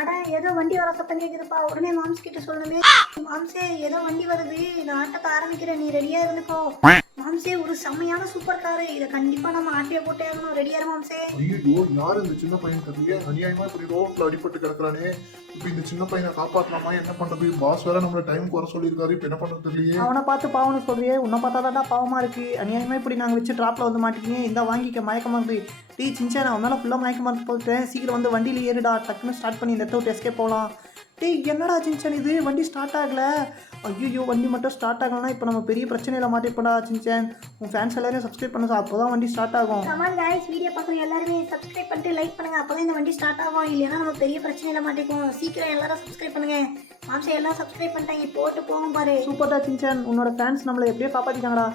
அட ஏதோ வண்டி வர சத்தம் கேக்குதுப்பா, உடனே மாம்ஸ் கிட்ட சொல்லணுமே. மாம்சே ஏதோ வண்டி வருது, நான் ஆட்டத்தை ஆரம்பிக்கிறேன், நீ ரெடியா இருந்துக்கோ. மாம்சே ஒரு செம்மையான சூப்பர் காரு, இதை கண்டிப்பா நம்ம ஆட்டிய போட்டே ஆகணும். ரெடியா இரு மாம்சே. ஐயோ, யாரு இந்த சின்ன பையன் தெரியல, அநியாயமா இப்படி ரோட்ல அடிபட்டு கிடக்குறானே. இப்ப இந்த சின்ன பையனை காப்பாத்தலாமா, என்ன பண்றது? பாஸ் வேற நம்மள டைமுக்கு வர சொல்லியிருக்காரு, இப்ப என்ன பண்றது தெரியலையே. அவனை பார்த்து பாவம்னு சொல்றியே, உன்னை பார்த்தா பாவமா இருக்கு. அநியாயமா இப்படி நாங்கள் வச்சு ட்ராப்ல வந்து மாட்டிக்கிங்க. இந்த வாங்கிக்க மயக்க மருந்து. டீ சின்சான், அவன் மேலே ஃபுல்லாக மயக்க மருந்து போட்டுட்டேன். சீக்கிரம் வந்து வண்டியில் ஏறுடா, டக்குன்னு ஸ்டார்ட் பண்ணி இந்த இடத்த விட்டு எஸ்கேப் போகலாம். டேய் என்னடா சின்சான் இது வண்டி ஸ்டார்ட் ஆகலை? ஐயோ, வண்டி மட்டும் ஸ்டார்ட் ஆகலைன்னா இப்போ நம்ம பெரிய பிரச்சனையில் மாட்டிப்படா. சின்சான், உன் ஃபேன்ஸ் எல்லாரையும் சப்ஸ்கிரைப் பண்ண அப்போ தான் வண்டி ஸ்டார்ட் ஆகும். கமான் गाइस, வீடியோ பார்க்குற எல்லாருமே சப்ஸ்கிரைப் பண்ணிட்டு லைக் பண்ணுங்க, அப்பதான் இந்த வண்டி ஸ்டார்ட் ஆகும். இல்லைன்னா நம்ம பெரிய பிரச்சனையில மாட்டிக்குவோம். சீக்கிரம் எல்லாரும் சப்ஸ்கிரைப் பண்ணுங்க. மாம்சே எல்லாம் சப்ஸ்கிரைப் பண்ணிட்டாங்க, போட்டு போகும் பாரு. சூப்பர்டா சின்சான், உன்னோட ஃபேன்ஸ் நம்மளை எப்படியோ காப்பாற்றிட்டாங்கடா.